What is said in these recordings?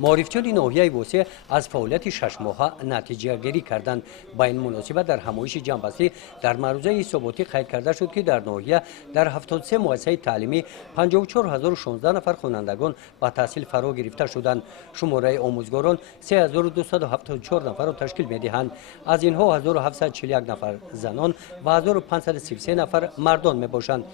معرفچیان ناحیه وسه از فعالیت 6 ماهه نتیجه گیری کردند. با این مناسبت در همایش جنبسته در معروضه ثباتی قید کرده شد که در ناحیه در 73 مؤسسه تعلیمی 54016 نفر خوانندگان با تحصیل فرا گرفته شدند. شماره آموزگاران 3274 نفر را تشکیل می‌دهند. از اینها 1741 نفر زنان و 1533 نفر مردان میباشند.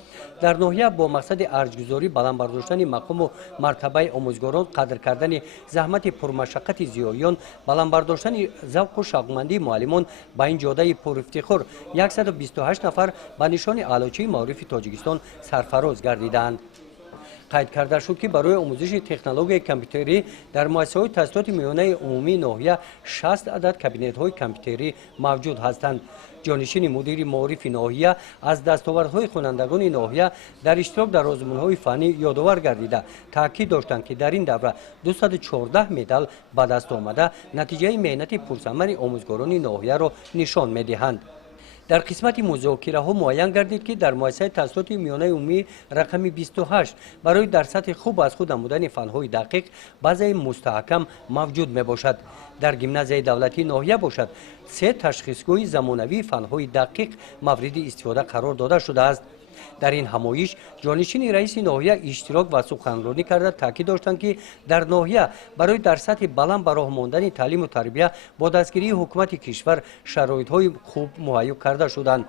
در ناحیه با مقصد ارزگذاری بلند برداشتن مقام و مرتبه آموزگاران، قدر کردن زحمت پرمشقت زیایان، بلند برداشتن ذوق و شوقمندی معلمان با این جاده پرافتخار 128 نفر به نشان اعلاچه معارف تاجیکستان سرفراز گردیدند. قید کرده شد که برای آموزش تکنولوژی کامپیوتری در مؤسسه‌های تحصیلات میانه عمومی ناحیه 60 عدد کابینت‌های کامپیوتری موجود هستند. جانشین مدیر معارف ناحیه از دستاوردهای خوانندگان ناحیه در اشتراک در آزمون‌های فنی یادآور گردیده تاکید داشتند که در این دوره 214 مدال به دست آمده نتیجه محنت پرثمر آموزگاران ناحیه را نشان می‌دهند. در قسمت مذاکره ها معین گردید که در مؤسسه تحصیلات میانه عمومی رقم 28 برای در سطح خوب از خود نمودن فن‌های دقیق بازه مستحکم موجود می باشد. در گیمنازیای دولتی ناحیه باشد 3 تشخیصگاه زمانوی فن‌های دقیق مورد استفاده قرار داده شده است. در این همایش جانشین رئیس ناحیه اشتراک و سخنرانی کرده تاکید داشتند که در ناحیه برای در سطح بلند به راه ماندن تعلیم و تربیت با دستگیری حکومت کشور شرایط‌های خوب مهیا کرده شدند.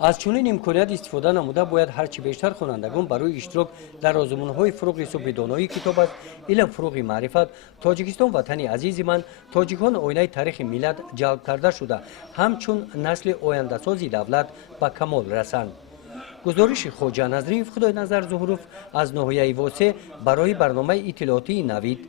از چنین امکانیت استفاده نموده باید هرچی بیشتر خوانندگان برای اشتراک در آزمون‌های فروغ رسوب دانایی کتاب است، علم فروغ معرفت، تاجیکستان وطن عزیز من، تاجیکان آینه تاریخ ملت جلب کرده شده همچون نسل آینده سازی دولت به کمال رسند. گزارش خواجه نظری خدای نظر ظهروف از ناحیه واسه برای برنامه اطلاعاتی نوید